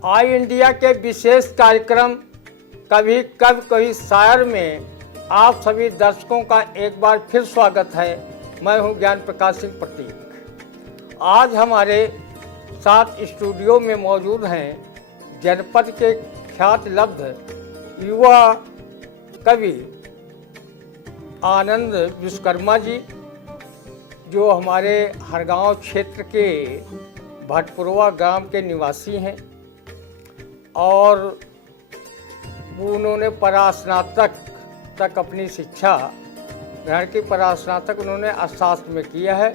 आई India के विशेष कार्यक्रम कभी कब कभी शायर में आप सभी दर्शकों का एक बार फिर स्वागत है। मैं हूं ज्ञान प्रकाश सिंह प्रतीक। आज हमारे साथ स्टूडियो में मौजूद हैं जनपद के ख्यात लब्ध युवा कवि आनंद विश्वकर्मा जी, जो हमारे हरगांव क्षेत्र के भटपुरवा ग्राम के निवासी हैं और उन्होंने परास्नातक तक अपनी शिक्षा ग्रहण की। परास्नातक उन्होंने अर्थशास्त्र में किया है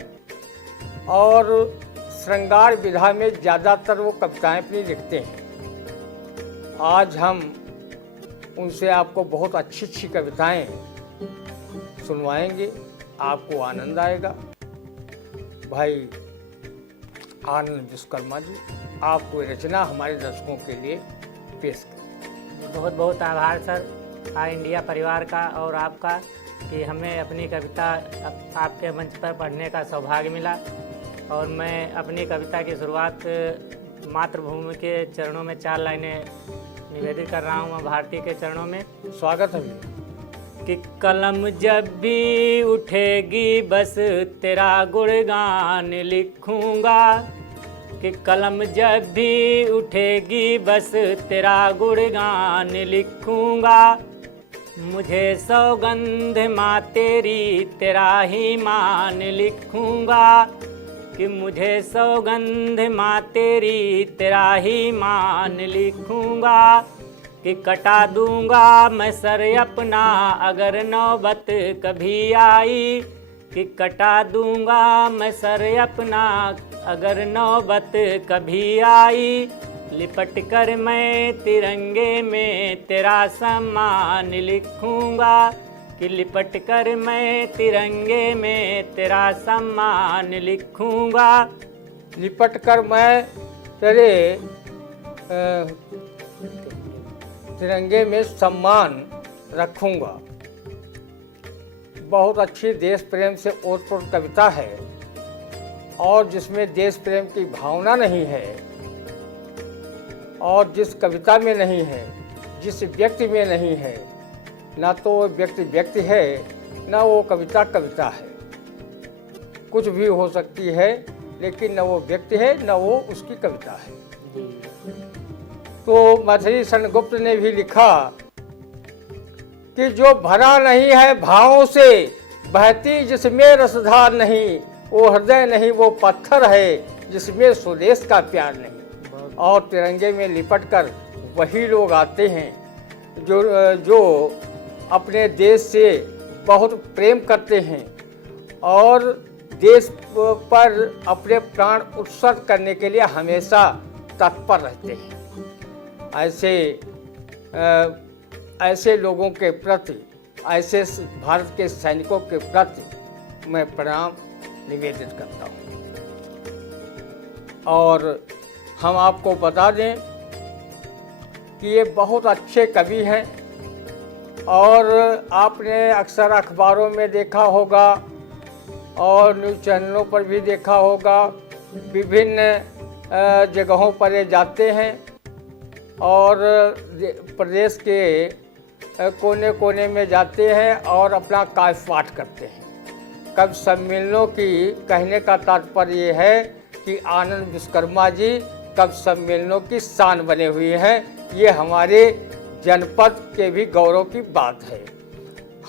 और श्रृंगार विधा में ज़्यादातर वो कविताएं अपनी लिखते हैं। आज हम उनसे आपको बहुत अच्छी अच्छी कविताएं सुनवाएंगे, आपको आनंद आएगा। भाई आनंद विश्वकर्मा जी, आप कोई रचना हमारे दर्शकों के लिए पेश करें। बहुत बहुत आभार सर आई इंडिया परिवार का और आपका कि हमें अपनी कविता आपके मंच पर पढ़ने का सौभाग्य मिला। और मैं अपनी कविता की शुरुआत मातृभूमि के चरणों में 4 लाइनें निवेदित कर रहा हूँ, मैं भारती के चरणों में। स्वागत है। कि कलम जब भी उठेगी बस तेरा गुणगान लिखूंगा, कि कलम जब भी उठेगी बस तेरा गुणगान लिखूंगा। मुझे सौगंध माँ तेरी तेरा ही मान लिखूंगा, कि मुझे सौगंध माँ तेरी तेरा ही मान लिखूंगा। कि कटा दूंगा मैं सर अपना अगर नौबत कभी आई, कि कटा दूंगा मैं सर अपना अगर नौबत कभी आई। लिपट कर मैं तिरंगे में तेरा सम्मान लिखूंगा, कि लिपट कर मैं तिरंगे में तेरा सम्मान लिखूंगा। लिपट कर मैं तेरे तिरंगे में सम्मान रखूंगा। बहुत अच्छी देश प्रेम से ओतप्रोत कविता है और जिसमें देश प्रेम की भावना नहीं है और जिस कविता में नहीं है, जिस व्यक्ति में नहीं है, ना तो वो व्यक्ति व्यक्ति है, ना वो कविता कविता है। कुछ भी हो सकती है लेकिन न वो व्यक्ति है न वो उसकी कविता है। तो मथरी सेनगुप्त ने भी लिखा कि जो भरा नहीं है भावों से, बहती जिसमें रसधार नहीं, वो हृदय नहीं वो पत्थर है जिसमें स्वदेश का प्यार नहीं। और तिरंगे में लिपट कर वही लोग आते हैं जो अपने देश से बहुत प्रेम करते हैं और देश पर अपने प्राण उत्सर्ग करने के लिए हमेशा तत्पर रहते हैं। ऐसे लोगों के प्रति, ऐसे भारत के सैनिकों के प्रति मैं प्रणाम निवेदित करता हूँ। और हम आपको बता दें कि ये बहुत अच्छे कवि हैं और आपने अक्सर अखबारों में देखा होगा और न्यूज़ चैनलों पर भी देखा होगा। विभिन्न जगहों पर ये जाते हैं और प्रदेश के कोने कोने में जाते हैं और अपना काव्य पाठ करते हैं। कवि सम्मेलनों की कहने का तात्पर्य ये है कि आनंद विश्वकर्मा जी कवि सम्मेलनों की शान बने हुए हैं। ये हमारे जनपद के भी गौरव की बात है।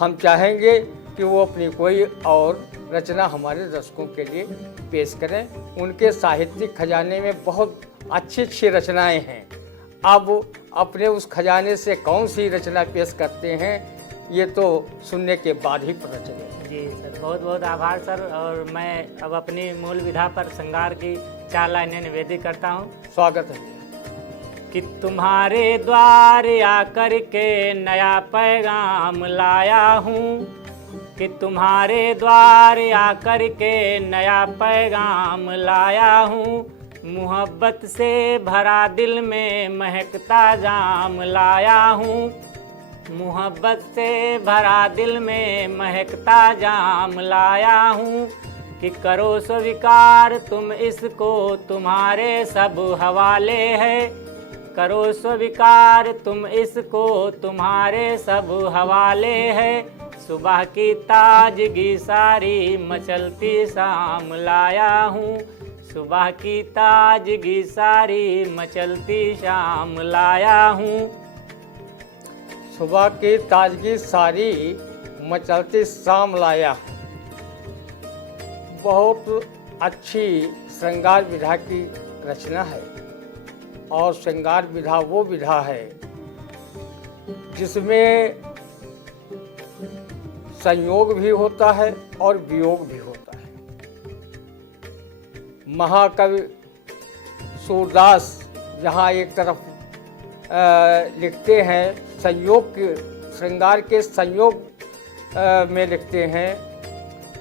हम चाहेंगे कि वो अपनी कोई और रचना हमारे दर्शकों के लिए पेश करें। उनके साहित्यिक खजाने में बहुत अच्छी अच्छी रचनाएं हैं। अब अपने उस खजाने से कौन सी रचना पेश करते हैं ये तो सुनने के बाद ही पता चलेगा। जी सर, बहुत बहुत आभार सर। और मैं अब अपनी मूल विधा पर श्रृंगार की 4 लाइनें निवेदित करता हूँ। स्वागत है। कि तुम्हारे द्वार आकर के नया पैगाम लाया हूँ, कि तुम्हारे द्वार आकर के नया पैगाम लाया हूँ। मोहब्बत से भरा दिल में महकता जाम लाया हूँ, मोहब्बत से भरा दिल में महकता जाम लाया हूँ। कि करो स्वीकार तुम इसको तुम्हारे सब हवाले है, करो स्वीकार तुम इसको, तुम्हारे सब हवाले है। सुबह की ताजगी सारी मचलती शाम लाया हूँ, सुबह की ताजगी सारी मचलती शाम लाया हूँ। सुबह की ताजगी सारी मचलती शाम लाया हूँ। बहुत अच्छी श्रृंगार विधा की रचना है, और श्रृंगार विधा वो विधा है जिसमें संयोग भी होता है और वियोग भी होता है। महाकवि सूरदास जहाँ एक तरफ लिखते हैं संयोग के, श्रृंगार के संयोग में लिखते हैं,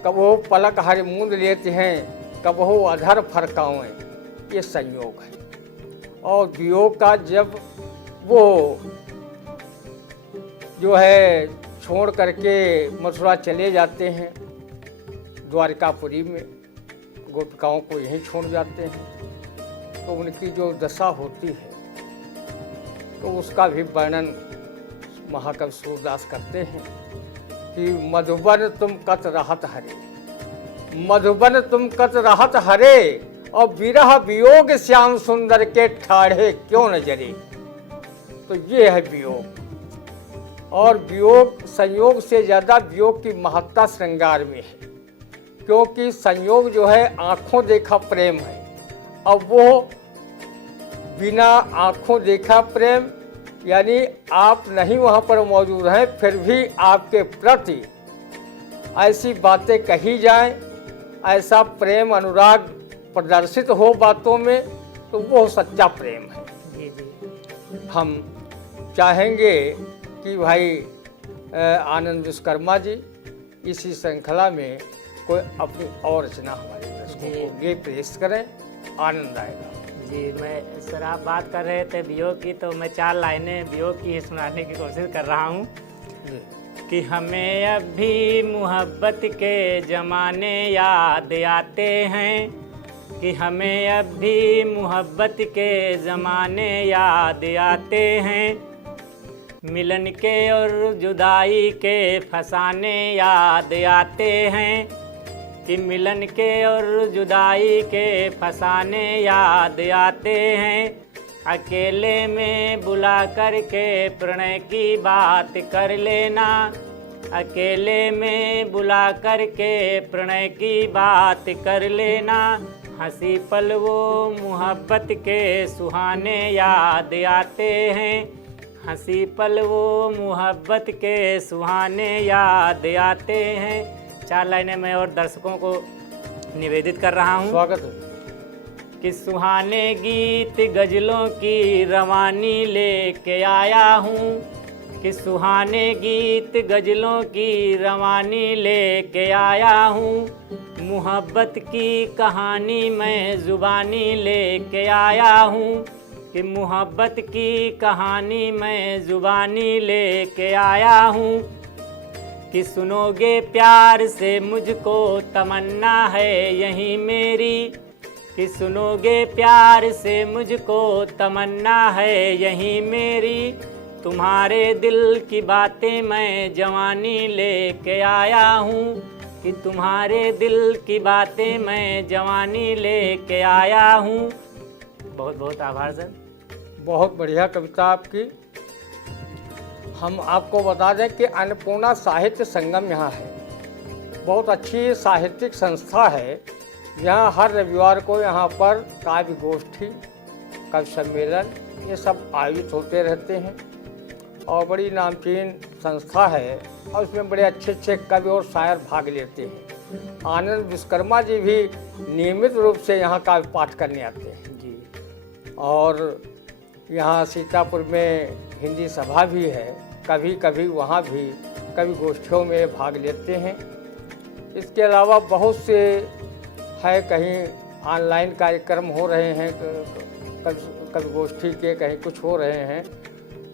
कबहु पलक हरि मूंद लेते हैं, कबहु अधर फरकावें, ये संयोग है। और वियोग का जब वो जो है छोड़ करके मथुरा चले जाते हैं, द्वारिकापुरी में गोपिकाओं को यहीं छोड़ जाते हैं, तो उनकी जो दशा होती है तो उसका भी वर्णन महाकवि सूरदास करते हैं कि मधुबन तुम कत रहत हरे, मधुबन तुम कत रहत हरे, और विरह वियोग श्याम सुंदर के ठाढ़े क्यों न जरे। तो ये है वियोग, और वियोग संयोग से ज़्यादा वियोग की महत्ता श्रृंगार में है, क्योंकि संयोग जो है आँखों देखा प्रेम है, अब वो बिना आँखों देखा प्रेम, यानी आप नहीं वहाँ पर मौजूद हैं फिर भी आपके प्रति ऐसी बातें कही जाएं, ऐसा प्रेम अनुराग प्रदर्शित हो बातों में, तो वो सच्चा प्रेम है। जी जी। हम चाहेंगे कि भाई आनंद विश्वकर्मा जी इसी श्रृंखला में कोई अपनी और रचना हमारे दर्शकों को ये पेश करें, आनंद आएगा। जी, मैं सर आप बात कर रहे थे वियोग की, तो मैं 4 लाइनें वियोग की सुनाने की कोशिश कर रहा हूँ कि हमें अब भी मोहब्बत के ज़माने याद आते हैं, कि हमें अब भी मोहब्बत के ज़माने याद आते हैं। मिलन के और जुदाई के फसाने याद आते हैं, कि मिलन के और जुदाई के फसाने याद आते हैं। अकेले में बुला कर के प्रणय की बात कर लेना, अकेले में बुला कर के प्रणय की बात कर लेना। हंसी पल वो मोहब्बत के सुहाने याद आते हैं, हंसी पल वो मोहब्बत के सुहाने याद आते हैं। 4 लाइनें मैं और दर्शकों को निवेदित कर रहा हूँ। स्वागत है। कि सुहाने गीत गज़लों की रवानी लेके आया हूँ, कि सुहाने गीत गज़लों की रवानी लेके आया हूँ। मोहब्बत की कहानी मैं ज़ुबानी लेके आया हूँ, कि मोहब्बत की कहानी मैं ज़ुबानी लेके आया हूँ। कि सुनोगे प्यार से मुझको तमन्ना है यही मेरी, कि सुनोगे प्यार से मुझको तमन्ना है यही मेरी। तुम्हारे दिल की बातें मैं जवानी लेके आया हूँ, कि तुम्हारे दिल की बातें मैं जवानी लेके आया हूँ। बहुत बहुत आभार सर। बहुत बढ़िया कविता आपकी। हम आपको बता दें कि अन्नपूर्णा साहित्य संगम यहाँ है, बहुत अच्छी साहित्यिक संस्था है। यहाँ हर रविवार को यहाँ पर काव्य गोष्ठी, कवि सम्मेलन, ये सब आयोजित होते रहते हैं, और बड़ी नामचीन संस्था है, और उसमें बड़े अच्छे अच्छे कवि और शायर भाग लेते हैं। आनंद विश्वकर्मा जी भी नियमित रूप से यहाँ काव्य पाठ करने आते हैं जी। और यहाँ सीतापुर में हिंदी सभा भी है, कभी कभी वहाँ भी कवि गोष्ठियों में भाग लेते हैं। इसके अलावा बहुत से है, कहीं ऑनलाइन कार्यक्रम हो रहे हैं, कवि गोष्ठी के कहीं कुछ हो रहे हैं।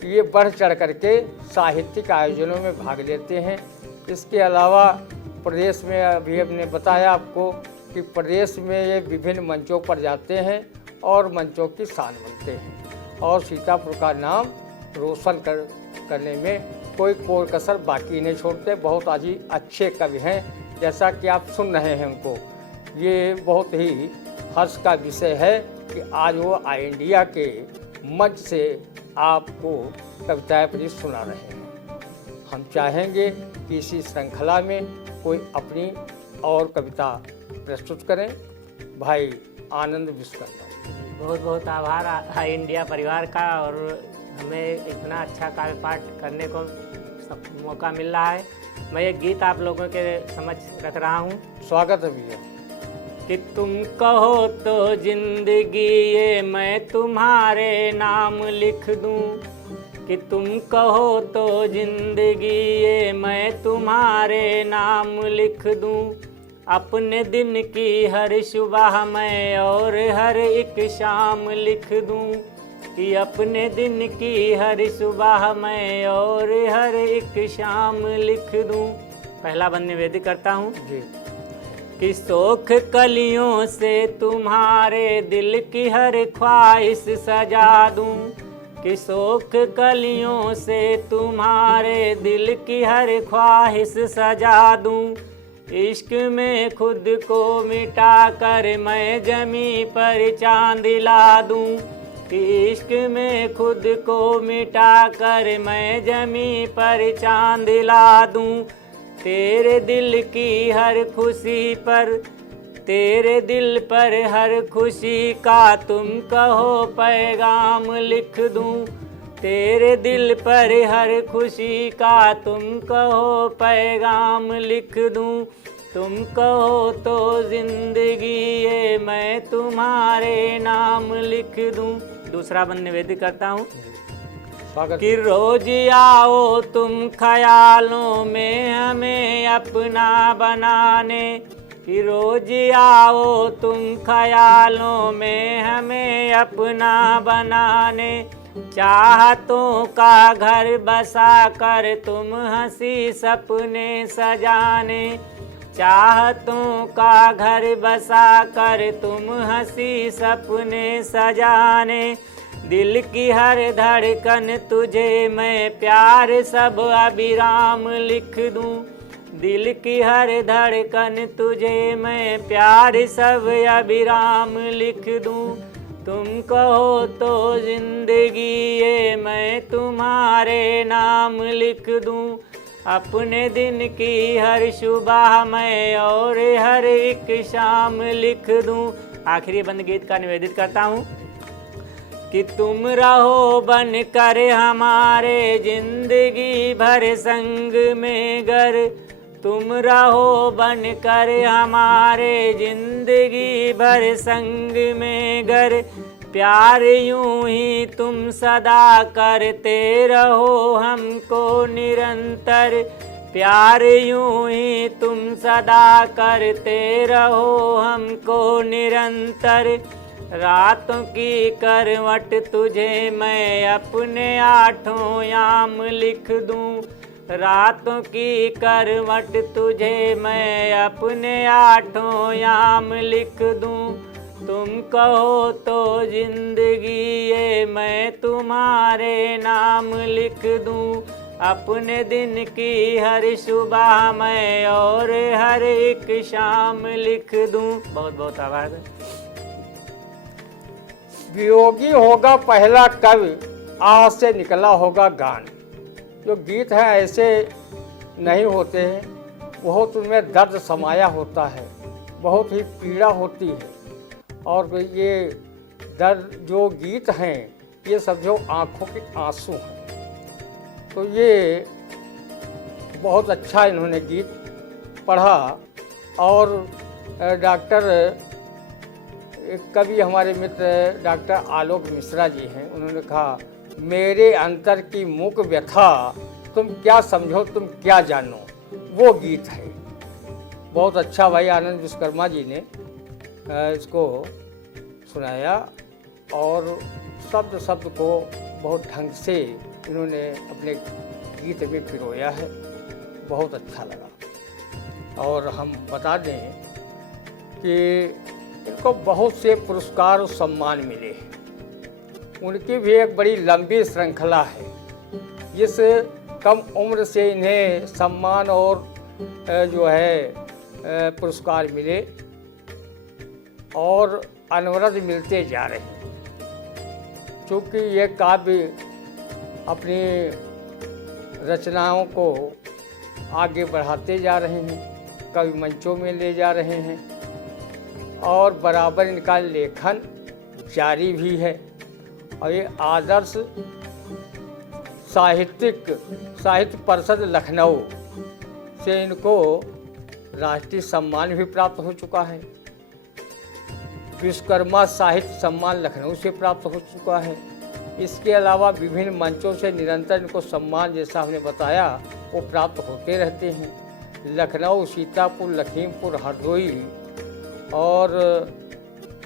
ये बढ़ चढ़ करके साहित्यिक आयोजनों में भाग लेते हैं। इसके अलावा प्रदेश में अभी हमने बताया आपको कि प्रदेश में ये विभिन्न मंचों पर जाते हैं और मंचों की शान बनते हैं। और सीतापुर का नाम रोशन करने में कोई कसर बाकी नहीं छोड़ते। बहुत ही अच्छे कवि हैं, जैसा कि आप सुन रहे हैं उनको। ये बहुत ही हर्ष का विषय है कि आज वो ऑल इंडिया के मंच से आपको कविताएं अपनी सुना रहे हैं। हम चाहेंगे कि इसी श्रृंखला में कोई अपनी और कविता प्रस्तुत करें। भाई आनंद विश्वकर्मा। बहुत बहुत आभार ऑल इंडिया परिवार का, और हमें इतना अच्छा काव्य पाठ करने को मौका मिल रहा है। मैं एक गीत आप लोगों के समक्ष रख रहा हूँ। स्वागत है भैया। कि तुम कहो तो जिंदगी ये मैं तुम्हारे नाम लिख दूं, कि तुम कहो तो जिंदगी ये मैं तुम्हारे नाम लिख दूं। अपने दिन की हर सुबह मैं और हर एक शाम लिख दूं, कि अपने दिन की हर सुबह मैं और हर एक शाम लिख दूं। पहला बंद निवेदित करता हूँ जी। कि शोख कलियों से तुम्हारे दिल की हर ख्वाहिश सजा दूं, कि शोख कलियों से तुम्हारे दिल की हर ख्वाहिश सजा दूं। इश्क में खुद को मिटा कर मैं जमी पर चांद ला दूं, कि इश्क में खुद को मिटा कर मैं जमी पर चांद ला दूं। तेरे दिल की हर खुशी पर, तेरे दिल पर हर खुशी का तुम कहो पैगाम लिख दूं, तेरे दिल पर हर खुशी का तुम कहो पैगाम लिख दूं। तुम कहो तो जिंदगी ये मैं तुम्हारे नाम लिख दूं। दूसरा बंद निवेदित करता हूँ कि रोज आओ तुम ख्यालों में हमें अपना बनाने, कि रोज आओ तुम ख्यालों में हमें अपना बनाने। चाहतों का घर बसा कर तुम हंसी सपने सजाने, चाहतों का घर बसा कर तुम हंसी सपने सजाने। दिल की हर धड़कन तुझे मैं प्यार सब अविराम लिख दूं, दिल की हर धड़कन तुझे मैं प्यार सब अविराम लिख दूं। तुम कहो तो जिंदगी ये मैं तुम्हारे नाम लिख दूं। अपने दिन की हर सुबह मैं और हर एक शाम लिख दूं। आखिरी बंद गीत का निवेदित करता हूँ कि तुम रहो बन कर हमारे जिंदगी भर संग में गर, तुम रहो बन कर हमारे जिंदगी भर संग में गर। प्यार यूं ही तुम सदा करते रहो हमको निरंतर, प्यार यूं ही तुम सदा करते रहो हमको निरंतर। रातों की करवट तुझे मैं अपने आठों याम लिख दूं, रातों की करवट तुझे मैं अपने आठों याम लिख दूं। तुम कहो तो जिंदगी ये मैं तुम्हारे नाम लिख दूं। अपने दिन की हर सुबह मैं और हर एक शाम लिख दूं। बहुत बहुत आभार। वियोगी होगा पहला कवि, आह से निकला होगा गान। जो गीत हैं ऐसे नहीं होते हैं, बहुत उनमें दर्द समाया होता है, बहुत ही पीड़ा होती है। और ये दर्द जो गीत हैं ये सब जो आँखों के आंसू हैं। तो ये बहुत अच्छा इन्होंने गीत पढ़ा। और डॉक्टर एक कवि हमारे मित्र डॉक्टर आलोक मिश्रा जी हैं, उन्होंने कहा मेरे अंतर की मूक व्यथा तुम क्या समझो तुम क्या जानो, वो गीत है। बहुत अच्छा भाई आनंद विश्वकर्मा जी ने इसको सुनाया और शब्द शब्द को बहुत ढंग से इन्होंने अपने गीत में पिरोया है। बहुत अच्छा लगा। और हम बता दें कि इनको बहुत से पुरस्कार और सम्मान मिले हैं। उनकी भी एक बड़ी लंबी श्रृंखला है। जिस कम उम्र से इन्हें सम्मान और जो है पुरस्कार मिले और अनवरत मिलते जा रहे हैं। चूँकि ये काव्य अपनी रचनाओं को आगे बढ़ाते जा रहे हैं, कवि मंचों में ले जा रहे हैं और बराबर इनका लेखन जारी भी है। और ये आदर्श साहित्य परिषद लखनऊ से इनको राष्ट्रीय सम्मान भी प्राप्त हो चुका है। विश्वकर्मा साहित्य सम्मान लखनऊ से प्राप्त हो चुका है। इसके अलावा विभिन्न मंचों से निरंतर इनको सम्मान, जैसा हमने बताया, वो प्राप्त होते रहते हैं। लखनऊ, सीतापुर, लखीमपुर, हरदोई और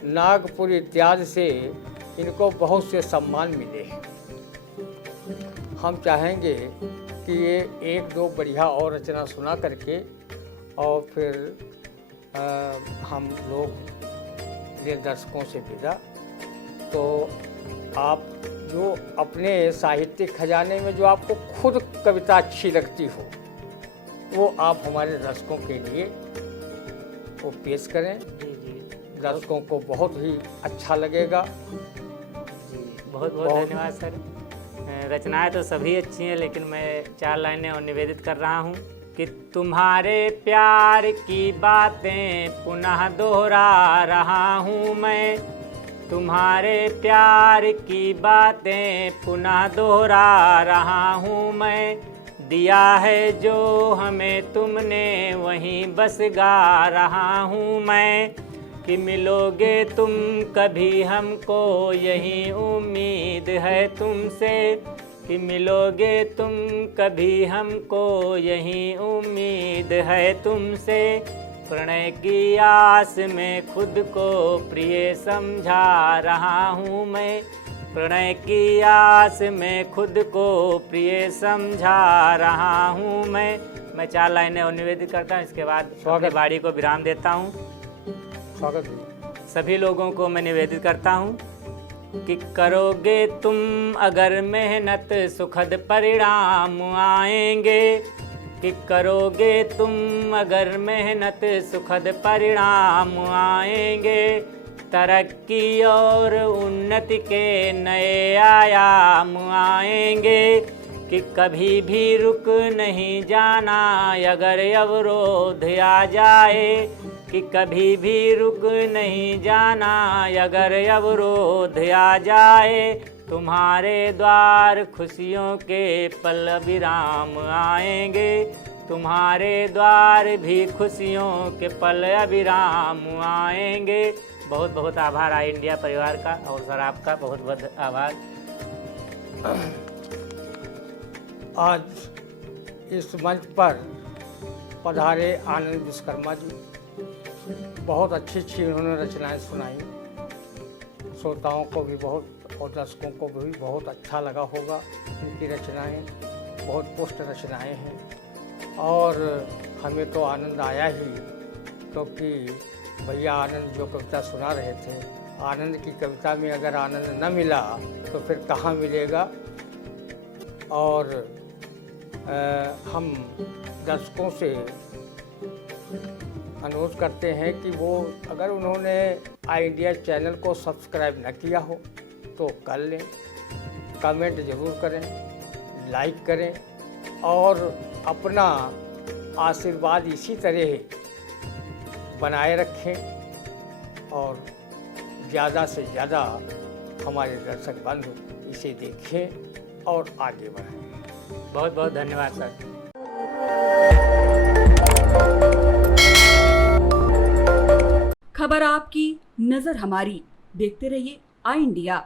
नागपुर इत्यादि से इनको बहुत से सम्मान मिले हैं। हम चाहेंगे कि ये एक दो बढ़िया और रचना सुना करके और फिर हम लोग ये दर्शकों से विदा। तो आप जो अपने साहित्यिक खजाने में जो आपको खुद कविता अच्छी लगती हो वो आप हमारे दर्शकों के लिए वो पेश करें। जी दर्शकों को बहुत ही अच्छा लगेगा। जी, बहुत धन्यवाद सर। रचनाएं तो सभी अच्छी हैं, लेकिन मैं 4 लाइनें और निवेदित कर रहा हूँ कि तुम्हारे प्यार की बातें पुनः दोहरा रहा हूँ मैं, तुम्हारे प्यार की बातें पुनः दोहरा रहा हूँ मैं, दिया है जो हमें तुमने वहीं बस गा रहा हूँ मैं, कि मिलोगे तुम कभी हमको यही उम्मीद है तुमसे, कि मिलोगे तुम कभी हमको यही उम्मीद है तुमसे, प्रणय की आस में खुद को प्रिय समझा रहा हूँ मैं, प्रणय की आस में खुद को प्रिय समझा रहा हूँ मैं 4 लाइनें और निवेदित करता हूँ। इसके बाद अपनी बाड़ी को विराम देता हूँ। स्वागत है। सभी लोगों को मैं निवेदित करता हूँ कि करोगे तुम अगर मेहनत सुखद परिणाम आएंगे, कि करोगे तुम अगर मेहनत सुखद परिणाम आएंगे, तरक्की और उन्नति के नए आयाम आएंगे, कि कभी भी रुक नहीं जाना अगर अवरोध आ जाए, कि कभी भी रुक नहीं जाना अगर अवरोध आ जाए, तुम्हारे द्वार खुशियों के पल अविराम आएंगे, तुम्हारे द्वार भी खुशियों के पल अविराम आएंगे। बहुत बहुत आभार आई इंडिया परिवार का, और सर आपका बहुत बहुत आभार। आज इस मंच पर पधारे आनंद विश्वकर्मा जी, बहुत अच्छी उन्होंने रचनाएं सुनाई। श्रोताओं को भी बहुत और दर्शकों को भी बहुत अच्छा लगा होगा। इनकी रचनाएं बहुत पुष्ट रचनाएं हैं और हमें तो आनंद आया ही, क्योंकि भैया आनंद जो कविता सुना रहे थे, आनंद की कविता में अगर आनंद न मिला तो फिर कहाँ मिलेगा। और हम दर्शकों से अनुरोध करते हैं कि वो अगर उन्होंने आई इंडिया चैनल को सब्सक्राइब न किया हो तो कर लें, कमेंट ज़रूर करें, लाइक करें और अपना आशीर्वाद इसी तरह बनाए रखें और ज़्यादा से ज़्यादा हमारे दर्शक बंधु इसे देखें और आगे बढ़ाएं। बहुत बहुत धन्यवाद सर। खबर आपकी, नजर हमारी। देखते रहिए आई इंडिया।